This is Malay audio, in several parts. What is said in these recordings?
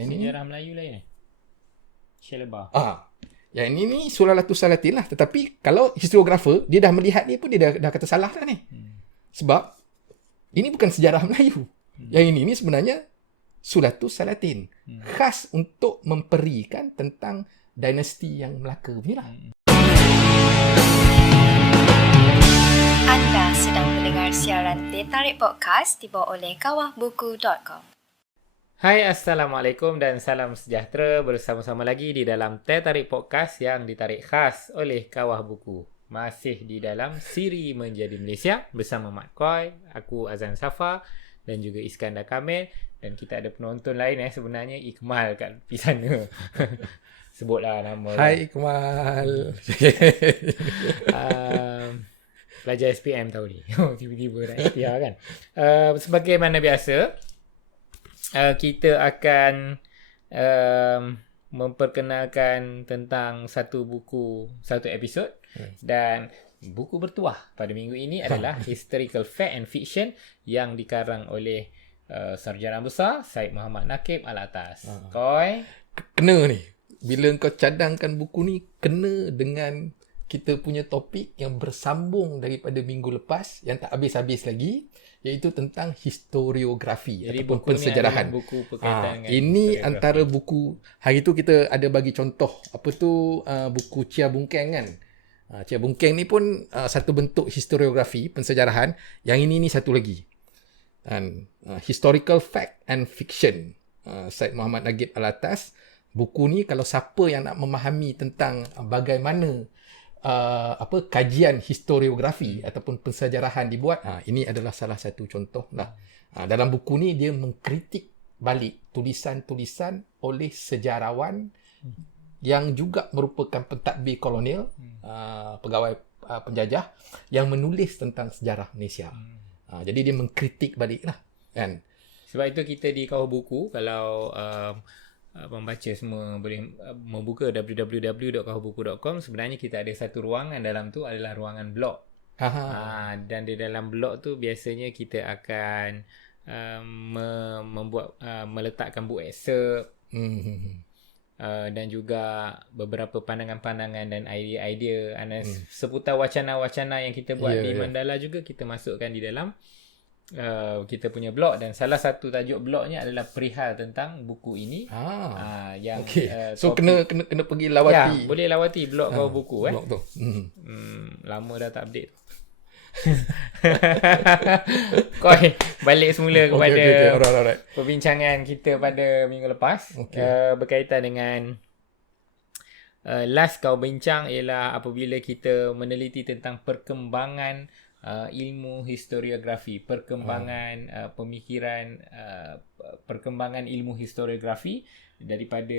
Yang Sejarah Melayu lain ni. Syelebar. Yang ini ni Sulalatus Salatin lah. Tetapi kalau historiografer, dia dah melihat ni pun dia dah kata salah dah ni. Sebab ini bukan sejarah Melayu. Yang ini sebenarnya Sulalatus Salatin. Khas untuk memperikan tentang dinasti yang Melaka punya lah. Anda sedang mendengar siaran Teh Tarik Podcast dibawa oleh kawahbuku.com. Hai, Assalamualaikum dan salam sejahtera. Bersama-sama lagi di dalam Teh Tarik Podcast yang ditarik khas oleh Kawah Buku. Masih di dalam siri Menjadi Malaysia bersama Mat Koi, aku Azan Safa dan juga Iskandar Kamil. Dan kita ada penonton lain sebenarnya, Ikmal kat di sana. Sebutlah nama. Hai Ikmal. Pelajar SPM tahu ni. Tiba-tiba nak ikhtiar kan. Sebagaimana biasa, kita akan memperkenalkan tentang satu buku, satu episod. Dan buku bertuah pada minggu ini adalah Historical Fact and Fiction yang dikarang oleh sarjana besar Syed Muhammad Nakib Alatas. Koi? Kena ni. Bila kau cadangkan buku ni, kena dengan kita punya topik yang bersambung daripada minggu lepas yang tak habis-habis lagi, iaitu tentang historiografi. Jadi ataupun buku pensejarahan. Ni buku berkaitan dengan ini antara buku, hari tu kita ada bagi contoh apa tu, buku Chia Bungkeng kan. Chia Bungkeng ni pun satu bentuk historiografi, pensejarahan. Yang ini satu lagi. Dan Historical Fact and Fiction, Syed Muhammad Nakib Alatas. Buku ni kalau siapa yang nak memahami tentang bagaimana kajian historiografi ataupun pensejarahan dibuat, ini adalah salah satu contoh lah. Dalam buku ni dia mengkritik balik tulisan-tulisan oleh sejarawan yang juga merupakan pentadbir kolonial, pegawai penjajah yang menulis tentang sejarah Malaysia. Jadi dia mengkritik balik lah kan. Sebab itu kita di Kawah Buku, kalau membaca semua boleh membuka www.kawahbuku.com. Sebenarnya kita ada satu ruangan, dalam tu adalah ruangan blog. Dan di dalam blog tu biasanya kita akan meletakkan buku excerpt, dan juga beberapa pandangan-pandangan dan idea-idea seputar wacana-wacana yang kita buat di Mandala juga kita masukkan di dalam kita punya blog. Dan salah satu tajuk blognya adalah perihal tentang buku ini. Yang so kena pergi lawati. Boleh lawati blog Kawah Buku blog tu. Lama dah tak update. Koi, balik semula kepada Alright. perbincangan kita pada minggu lepas. Berkaitan dengan last kau bincang ialah apabila kita meneliti tentang perkembangan ilmu historiografi, perkembangan pemikiran, perkembangan ilmu historiografi daripada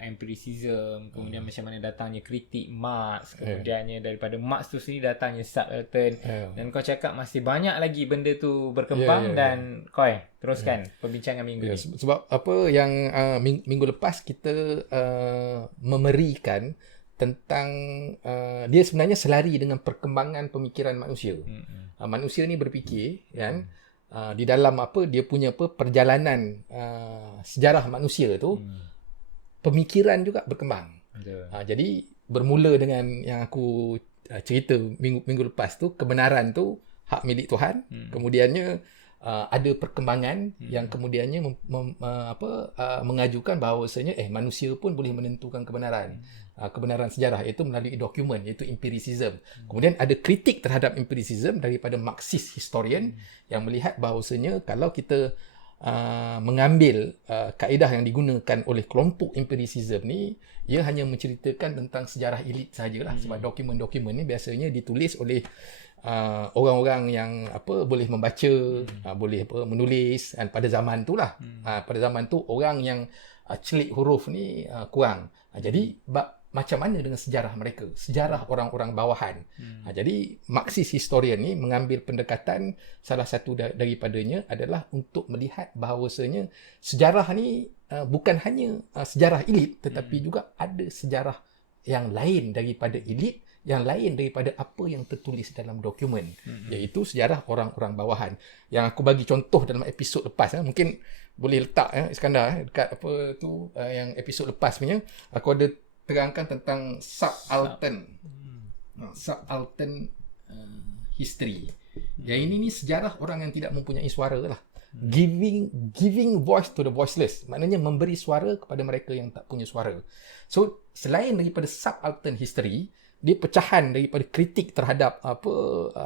empiricism, kemudian macam mana datangnya kritik Marx, kemudiannya daripada Marx tu sendiri datangnya subaltern, dan kau cakap masih banyak lagi benda tu berkembang. Dan koi teruskan perbincangan minggu ni. Sebab apa yang minggu lepas kita memerikan tentang dia sebenarnya selari dengan perkembangan pemikiran manusia. Manusia ni berfikir kan, di dalam dia punya perjalanan sejarah manusia tu, pemikiran juga berkembang. Jadi bermula dengan yang aku cerita minggu lepas tu, kebenaran tu hak milik Tuhan. Kemudiannya ada perkembangan yang kemudiannya mengajukan bahawasanya manusia pun boleh menentukan kebenaran. Kebenaran sejarah iaitu melalui dokumen, iaitu empiricism. Kemudian ada kritik terhadap empiricism daripada Marxist historian yang melihat bahawasanya kalau kita mengambil kaedah yang digunakan oleh kelompok empiricism ni, ia hanya menceritakan tentang sejarah elit sahajalah. Sebab dokumen-dokumen ni biasanya ditulis oleh orang-orang yang boleh membaca, boleh menulis, dan pada zaman tu lah. Pada zaman tu orang yang celik huruf ni kurang. Jadi macam mana dengan sejarah mereka, sejarah orang-orang bawahan. Jadi Marxist historian ni mengambil pendekatan, salah satu daripadanya adalah untuk melihat bahawasanya sejarah ni bukan hanya sejarah elit, tetapi juga ada sejarah yang lain daripada elit, yang lain daripada apa yang tertulis dalam dokumen, iaitu sejarah orang-orang bawahan. Yang aku bagi contoh dalam episod lepas, mungkin boleh letak Iskandar dekat apa tu yang episod lepas punya, aku ada terangkan tentang subaltern history. Yang ini ni sejarah orang yang tidak mempunyai suara lah. Giving voice to the voiceless, maknanya memberi suara kepada mereka yang tak punya suara. So selain daripada subaltern history, dia pecahan daripada kritik terhadap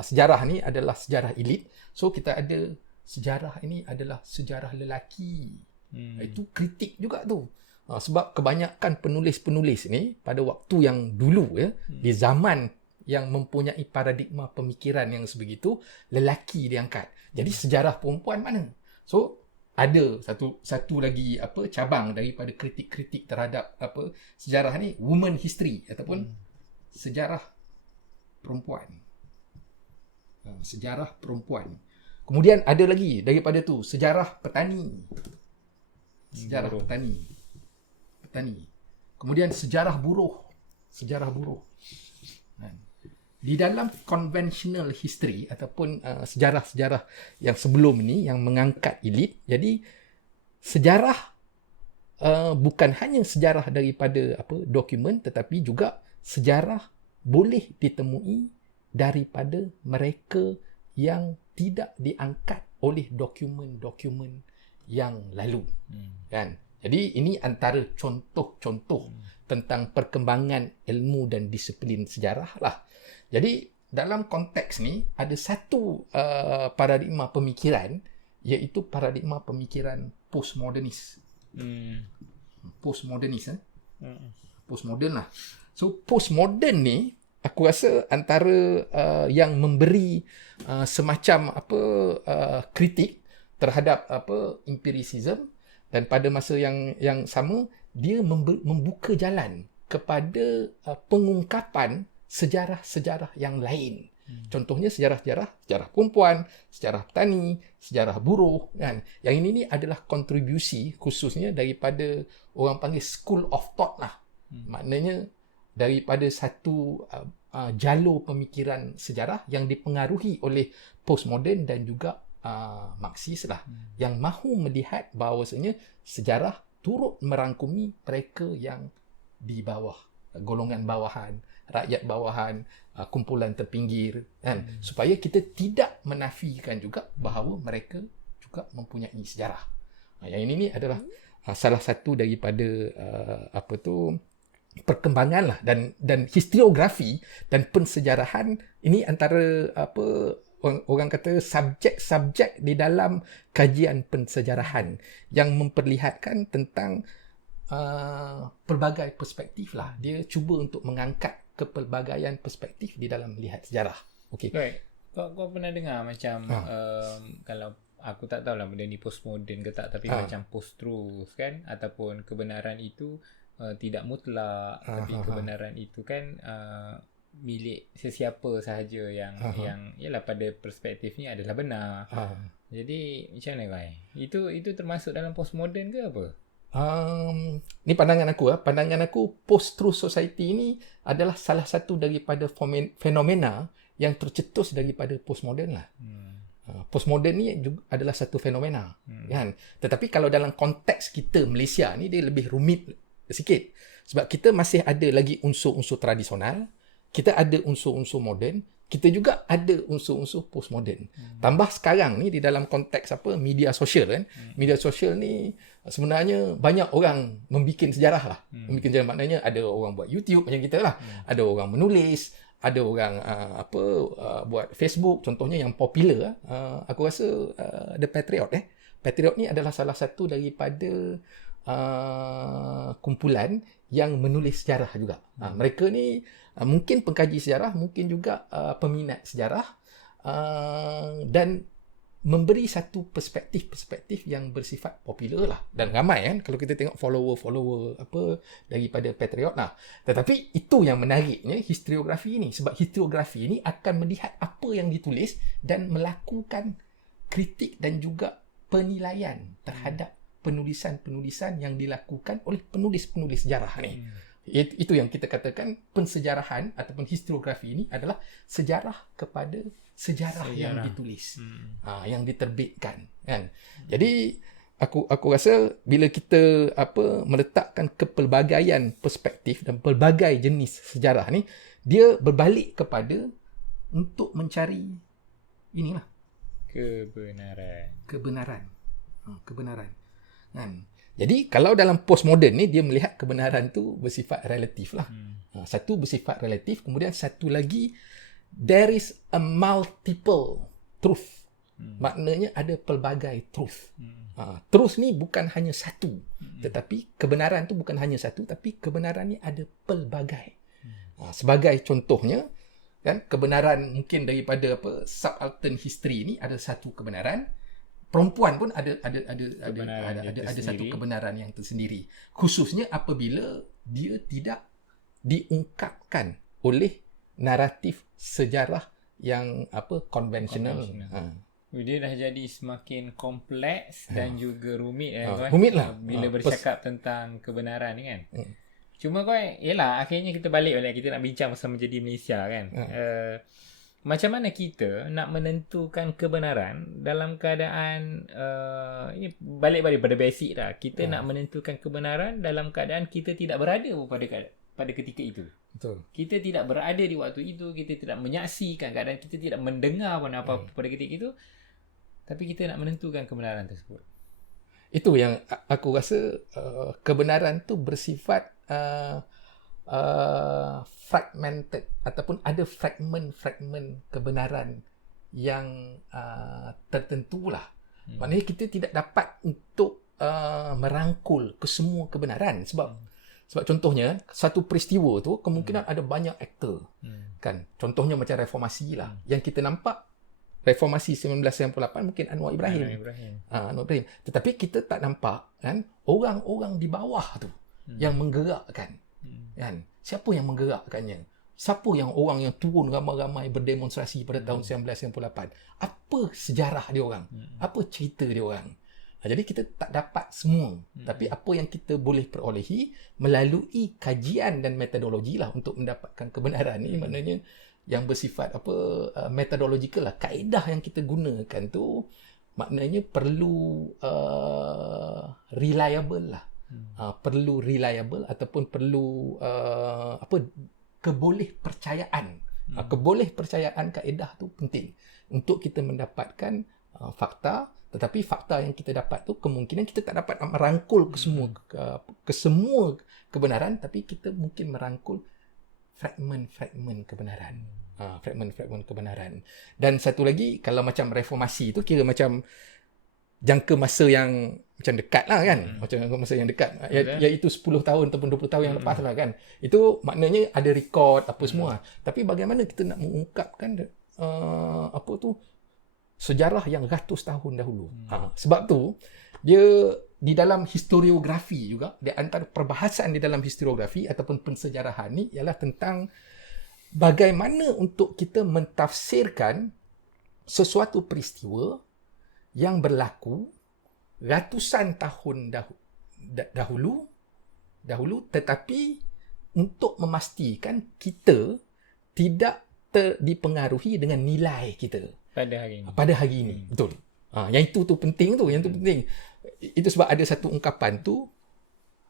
sejarah ni adalah sejarah elit. So kita ada sejarah ini adalah sejarah lelaki. Itu kritik juga tu. Sebab kebanyakan penulis-penulis ni pada waktu yang dulu di zaman yang mempunyai paradigma pemikiran yang sebegitu, lelaki diangkat. Jadi sejarah perempuan mana? So ada satu lagi cabang daripada kritik-kritik terhadap sejarah ni, woman history ataupun sejarah perempuan. Sejarah perempuan. Kemudian ada lagi daripada tu sejarah petani. Sejarah petani. Kemudian sejarah buruh. Di dalam conventional history ataupun sejarah-sejarah yang sebelum ni yang mengangkat elit, jadi sejarah bukan hanya sejarah daripada dokumen, tetapi juga sejarah boleh ditemui daripada mereka yang tidak diangkat oleh dokumen-dokumen yang lalu. Kan? Jadi ini antara contoh-contoh tentang perkembangan ilmu dan disiplin sejarah lah. Jadi dalam konteks ni ada satu paradigma pemikiran, iaitu paradigma pemikiran postmodernis. Postmodern lah. So postmodern ni aku rasa antara yang memberi semacam kritik terhadap empiricism, dan pada masa yang sama dia membuka jalan kepada pengungkapan sejarah-sejarah yang lain. Contohnya sejarah perempuan, sejarah petani, sejarah buruh kan. Yang ini ni adalah kontribusi khususnya daripada orang panggil school of thought lah. Maknanya daripada satu jalur pemikiran sejarah yang dipengaruhi oleh postmodern dan juga Marxis lah, yang mahu melihat bahawasanya sejarah turut merangkumi mereka yang di bawah, golongan bawahan, rakyat bawahan, kumpulan terpinggir kan, supaya kita tidak menafikan juga bahawa mereka juga mempunyai sejarah. Yang ini ni adalah salah satu daripada perkembangan lah, dan historiografi dan pensejarahan ini antara orang kata subjek-subjek di dalam kajian pensejarahan yang memperlihatkan tentang pelbagai perspektif lah. Dia cuba untuk mengangkat kepelbagaian perspektif di dalam melihat sejarah. Okey. Right. Kau pernah dengar macam kalau aku tak tahulah benda ni postmodern ke tak, tapi macam post-truth kan, ataupun kebenaran itu tidak mutlak, tapi kebenaran itu kan milik sesiapa sahaja yang ialah pada perspektif ni adalah benar. Jadi macam mana Rai? Itu termasuk dalam postmodern ke apa? Ni pandangan aku. Pandangan aku, post-truth society ni adalah salah satu daripada fenomena yang tercetus daripada postmodern lah. Postmodern ni juga adalah satu fenomena kan. Tetapi kalau dalam konteks kita Malaysia ni, dia lebih rumit sikit, sebab kita masih ada lagi unsur-unsur tradisional, kita ada unsur-unsur moden, kita juga ada unsur-unsur postmodern. Tambah sekarang ni di dalam konteks media sosial kan. Media sosial ni sebenarnya banyak orang membikin sejarah lah. Membikin sejarah maknanya ada orang buat YouTube macam kita lah. Ada orang menulis, ada orang buat Facebook, contohnya yang popular aku rasa The Patriot. Patriot ni adalah salah satu daripada kumpulan yang menulis sejarah juga. Mereka ni mungkin pengkaji sejarah, mungkin juga peminat sejarah, dan memberi satu perspektif yang bersifat popular lah, dan ramai kan kalau kita tengok follower daripada Patriot lah. Tetapi itu yang menariknya historiografi ni, sebab historiografi ni akan melihat apa yang ditulis dan melakukan kritik dan juga penilaian terhadap penulisan-penulisan yang dilakukan oleh penulis-penulis sejarah ni. Itu yang kita katakan pensejarahan ataupun historiografi ini adalah sejarah kepada sejarah yang ditulis, yang diterbitkan kan. Jadi aku rasa bila kita meletakkan kepelbagaian perspektif dan pelbagai jenis sejarah ni, dia berbalik kepada untuk mencari inilah kebenaran. Kan? Jadi kalau dalam postmodern ni dia melihat kebenaran tu bersifat relatif lah. Satu bersifat relatif, kemudian satu lagi there is a multiple truth. Maknanya ada pelbagai truth. Truth ni bukan hanya satu, tetapi kebenaran tu bukan hanya satu, tapi kebenaran ni ada pelbagai. Sebagai contohnya, kan, kebenaran mungkin daripada subaltern history ni ada satu kebenaran. Perempuan pun ada satu kebenaran yang tersendiri. Khususnya apabila dia tidak diungkapkan oleh naratif sejarah yang konvensional. Dia dah jadi semakin kompleks dan juga rumit rumit lah bila bercakap tentang kebenaran ni kan. Cuma yelah, akhirnya kita balik kita nak bincang pasal menjadi Malaysia kan. Macam mana kita nak menentukan kebenaran dalam keadaan ini balik pada basic dah. Kita nak menentukan kebenaran dalam keadaan kita tidak berada pada ketika itu. Betul. Kita tidak berada di waktu itu, kita tidak menyaksikan keadaan, kita tidak mendengar pun apa-apa pada ketika itu. Tapi kita nak menentukan kebenaran tersebut. Itu yang aku rasa kebenaran tu bersifat fragmented ataupun ada fragmen-fragmen kebenaran yang tertentu lah. Maknanya kita tidak dapat untuk merangkul kesemua kebenaran sebab contohnya satu peristiwa tu kemungkinan ada banyak aktor. Kan? Contohnya macam reformasi lah. Yang kita nampak reformasi 1998 mungkin Anwar Ibrahim. Anwar Ibrahim. Tetapi kita tak nampak kan orang-orang di bawah tu yang menggerakkan. Kan? Siapa yang menggerakkannya? Siapa yang orang yang turun ramai-ramai berdemonstrasi pada tahun 1998? Apa sejarah dia orang? Apa cerita dia orang? Jadi kita tak dapat semua. Tapi apa yang kita boleh perolehi melalui kajian dan metodologi lah untuk mendapatkan kebenaran ni, maknanya yang bersifat metodological lah. Kaedah yang kita gunakan tu maknanya perlu reliable lah. Perlu reliable ataupun perlu kebolehpercayaan. Kebolehpercayaan kaedah tu penting untuk kita mendapatkan fakta. Tetapi fakta yang kita dapat tu kemungkinan kita tak dapat merangkul ke semua kebenaran, tapi kita mungkin merangkul fragmen-fragmen kebenaran. Fragmen-fragmen kebenaran. Dan satu lagi, kalau macam reformasi tu kira macam jangka masa yang macam dekat lah kan. Macam jangka masa yang dekat. Iaitu 10 tahun ataupun 20 tahun yang lepas lah kan. Itu maknanya ada rekod apa semua. Tapi bagaimana kita nak mengungkapkan sejarah yang ratus tahun dahulu. Sebab tu dia di dalam historiografi juga, di antara perbahasan di dalam historiografi ataupun pensejarahan ni ialah tentang bagaimana untuk kita mentafsirkan sesuatu peristiwa yang berlaku ratusan tahun dahulu, tetapi untuk memastikan kita tidak dipengaruhi dengan nilai kita pada hari ini. Betul. Yang itu tu penting tu, yang tu penting. Itu sebab ada satu ungkapan tu,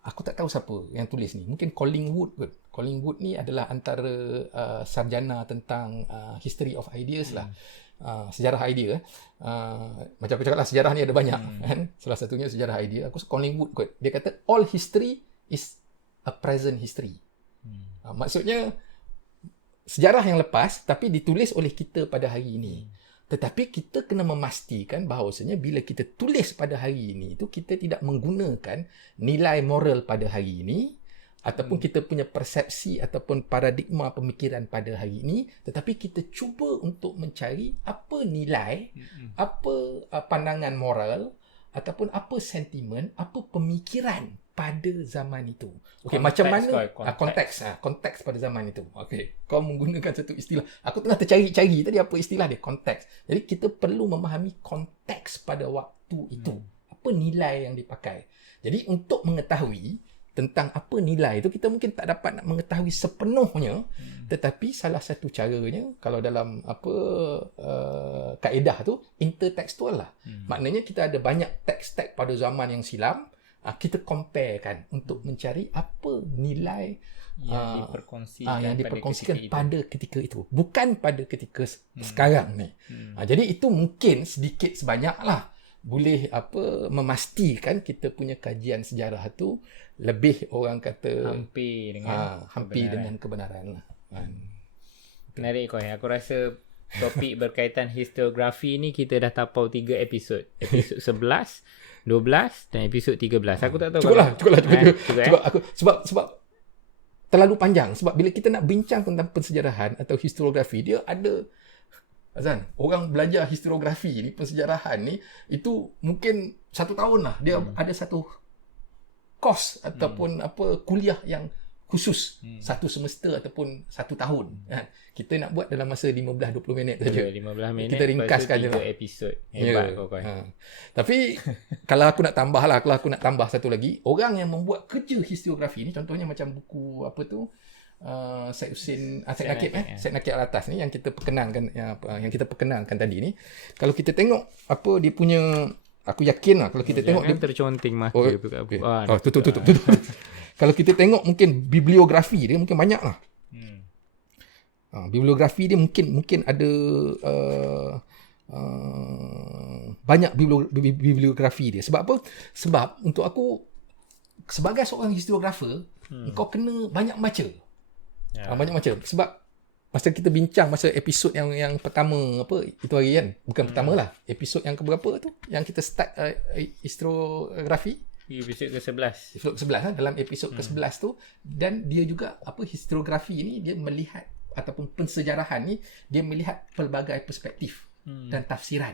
aku tak tahu siapa yang tulis ni. Mungkin Collingwood kot. Collingwood ni adalah antara sarjana tentang history of ideas lah. Sejarah idea. Macam aku cakap lah, sejarah ni ada banyak kan. Salah satunya sejarah idea. Aku Collingwood kot. Dia kata all history is a present history. Maksudnya sejarah yang lepas tapi ditulis oleh kita pada hari ini. Tetapi kita kena memastikan bahawasanya bila kita tulis pada hari ini itu kita tidak menggunakan nilai moral pada hari ini ataupun kita punya persepsi ataupun paradigma pemikiran pada hari ini, tetapi kita cuba untuk mencari apa nilai, apa pandangan moral ataupun apa sentimen, apa pemikiran pada zaman itu. Okey, macam mana konteks pada zaman itu. Okey, kau menggunakan satu istilah. Aku tengah tercari-cari tadi apa istilah dia, konteks. Jadi kita perlu memahami konteks pada waktu itu. Apa nilai yang dipakai. Jadi untuk mengetahui tentang apa nilai itu, kita mungkin tak dapat nak mengetahui sepenuhnya. Tetapi salah satu caranya, kalau dalam kaedah tu, intertekstual lah. Maknanya kita ada banyak teks-teks pada zaman yang silam, kita comparekan untuk mencari apa nilai yang diperkongsikan pada ketika itu, bukan pada ketika sekarang ni. Jadi itu mungkin sedikit sebanyak lah boleh memastikan kita punya kajian sejarah tu lebih, orang kata, hampir dengan kebenaran lah. Menarik kau. Aku rasa topik berkaitan historiografi ni kita dah tapau 3 episod. Episod 11, 12 dan episod 13. Aku tak tahu. Cukup. Sebab terlalu panjang. Sebab bila kita nak bincang tentang pensejarahan atau historiografi, dia ada, Azan, orang belajar historiografi ni, pensejarahan ni, itu mungkin 1 tahun lah. Dia ada satu kos ataupun kuliah yang khusus, 1 semester ataupun 1 tahun. Kita nak buat dalam masa 15-20 minit saja. 15 minit. Kita ringkaskan je lah. 3 episod. Hebat kau. Tapi kalau aku nak tambah satu lagi, orang yang membuat kerja historiografi ni, contohnya macam buku Syed Hussein Syed Nakib Al-Atas ni yang kita perkenalkan tadi ni, kalau kita tengok apa dia punya, aku yakin lah kalau kita tengok dia terconting mata buku. Tutup. Kalau kita tengok mungkin bibliografi dia mungkin banyak lah. Bibliografi dia mungkin ada banyak bibliografi dia. Sebab apa? Sebab untuk aku sebagai seorang historiografer, kau kena banyak baca. Banyak baca. Sebab masa kita bincang masa episod yang pertama itu hari kan, bukan pertama lah, episod yang keberapa tu yang kita start historiografi, episod ke-11. Episod ke-11 kan, dalam episod ke-11 tu, dan dia juga historiografi ni dia melihat, ataupun pensejarahan ni dia melihat pelbagai perspektif dan tafsiran,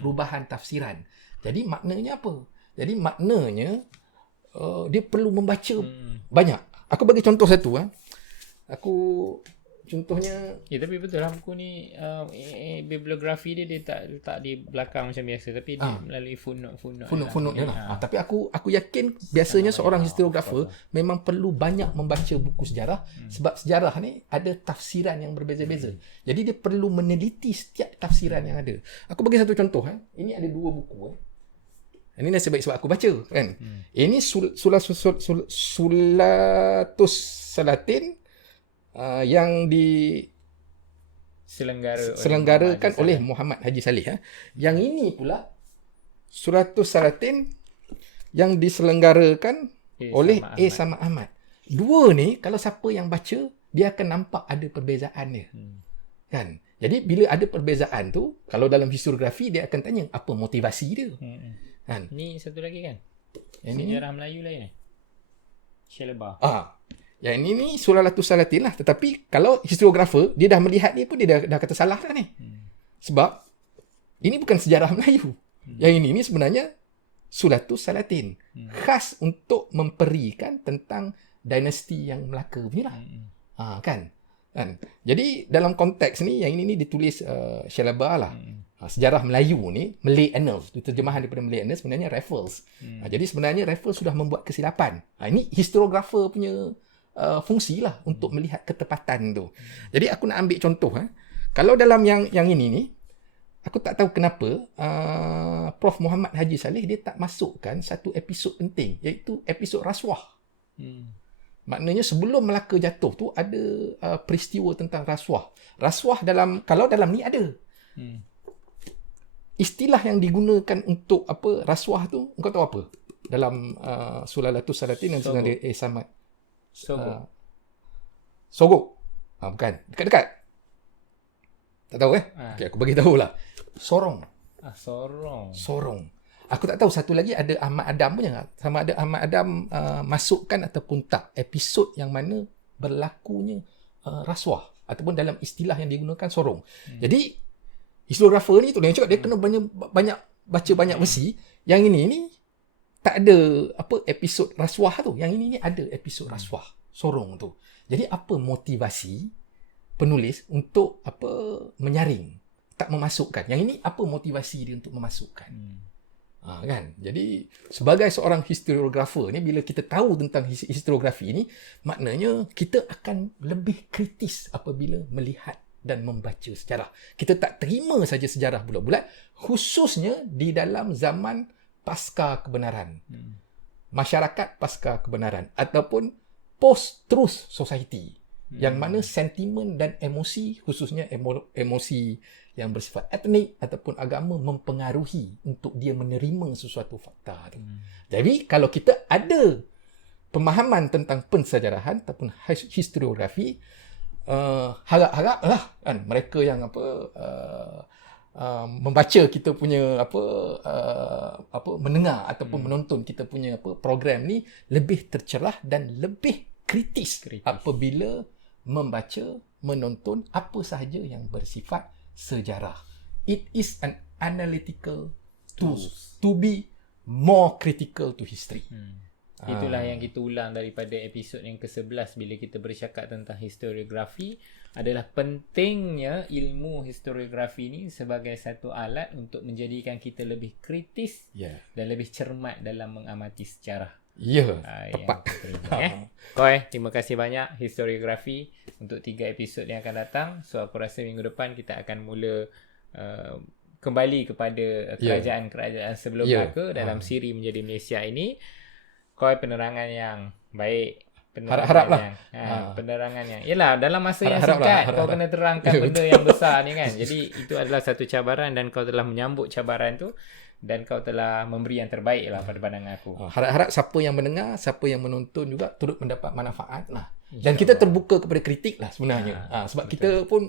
perubahan tafsiran. Jadi maknanya apa? Jadi maknanya dia perlu membaca banyak. Aku bagi contoh satu. Aku contohnya, tapi betul lah buku ni, bibliografi dia tak letak di belakang macam biasa, tapi dia melalui footnote dia lah. Tapi aku yakin biasanya seorang historiografer memang perlu banyak membaca buku sejarah, sebab sejarah ni ada tafsiran yang berbeza-beza. Jadi dia perlu meneliti setiap tafsiran yang ada. Aku bagi satu contoh. Ini ada 2 buku. Ini nasib baik sebab aku baca kan. Ini Sulatus Salatin yang diselenggarakan oleh Muhammad Haji Saleh. Yang ini pula Suratus Salatin yang diselenggarakan oleh Sama Ahmad. 2 ni kalau siapa yang baca, dia akan nampak ada perbezaan dia. Kan? Jadi bila ada perbezaan tu, kalau dalam historiografi dia akan tanya apa motivasi dia. Kan? Ni satu lagi kan? Ini sejarah Melayu lain Syalaba. Yang ini ni Sulatus Salatin lah. Tetapi kalau historiografer, dia dah melihat ni pun dia dah kata salah dah ni. Sebab ini bukan sejarah Melayu. Yang ini sebenarnya Sulatus Salatin. Khas untuk memperikan tentang dinasti yang Melaka punya lah. Kan? Jadi dalam konteks ni, yang ini ditulis Syalaba lah. Sejarah Melayu ni, Malay Annals, terjemahan daripada Malay Annals sebenarnya Raffles. Jadi sebenarnya Raffles sudah membuat kesilapan. Ini historiografer punya fungsi lah untuk melihat ketepatan tu. Jadi aku nak ambil contoh. Kalau dalam yang ini ni, aku tak tahu kenapa Prof. Muhammad Haji Saleh dia tak masukkan satu episod penting, iaitu episod rasuah. Maknanya sebelum Melaka jatuh tu ada peristiwa tentang rasuah. Rasuah kalau dalam ni ada. Istilah yang digunakan untuk rasuah tu, engkau tahu apa? Dalam Sulatus Salatin yang sebenarnya Samad. Sogok. Bukan. Dekat-dekat. Tak tahu Okay, aku bagi tahulah. Sorong. Sorong. Aku tak tahu satu lagi ada Ahmad Adam punya. Sama ada Ahmad Adam masukkan ataupun tak episod yang mana berlakunya rasuah, ataupun dalam istilah yang digunakan sorong. Jadi historiografer ni tu yang cakap dia kena baca banyak versi. Yang ini tak ada episod rasuah tu. Yang ini ada episod rasuah, sorong tu. Jadi apa motivasi penulis untuk menyaring, tak memasukkan? Yang ini apa motivasi dia untuk memasukkan? Kan? Jadi sebagai seorang historiographer ni, bila kita tahu tentang historiografi ni, maknanya kita akan lebih kritis apabila melihat dan membaca sejarah. Kita tak terima saja sejarah bulat-bulat, khususnya di dalam zaman pasca kebenaran. Masyarakat pasca kebenaran ataupun post-truth society. Yang mana sentimen dan emosi, khususnya emosi yang bersifat etnik ataupun agama, mempengaruhi untuk dia menerima sesuatu fakta tu. Jadi kalau kita ada pemahaman tentang pensejarahan ataupun historiografi, harap-haraplah kan mereka yang membaca kita punya mendengar ataupun menonton kita punya program ni lebih tercerah dan lebih kritis apabila membaca, menonton apa sahaja yang bersifat sejarah. It is an analytical tool to be more critical to history. Itulah yang kita ulang daripada episod yang ke-11 bila kita bercakap tentang historiografi, adalah pentingnya ilmu historiografi ni sebagai satu alat untuk menjadikan kita lebih kritis dan lebih cermat dalam mengamati sejarah. Tepat. Koi, terima kasih banyak historiografi untuk 3 episod yang akan datang. So aku rasa minggu depan kita akan mula kembali kepada kerajaan-kerajaan sebelum Melaka dalam siri Menjadi Malaysia ini. Koi, penerangan yang baik, harap-haraplah penerangan yang yalah dalam masa yang singkat kau kena terangkan benda yang besar ni kan. Jadi itu adalah satu cabaran dan kau telah menyambut cabaran tu dan kau telah memberi yang terbaik lah pada pandangan aku. Harap-harap siapa yang mendengar, siapa yang menonton juga turut mendapat manfaat lah. Dan kita terbuka kepada kritik lah sebenarnya. Sebab betul. Kita pun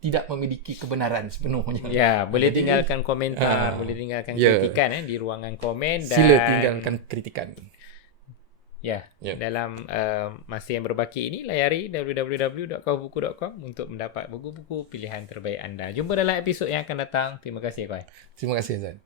tidak memiliki kebenaran sepenuhnya. Ya, boleh tinggalkan komentar, boleh tinggalkan kritikan di ruangan komen dan sila tinggalkan kritikan. Dalam masa yang berbaki ini, layari www.kawahbuku.com untuk mendapat buku-buku pilihan terbaik anda. Jumpa dalam episod yang akan datang. Terima kasih, Koi. Terima kasih, Zan.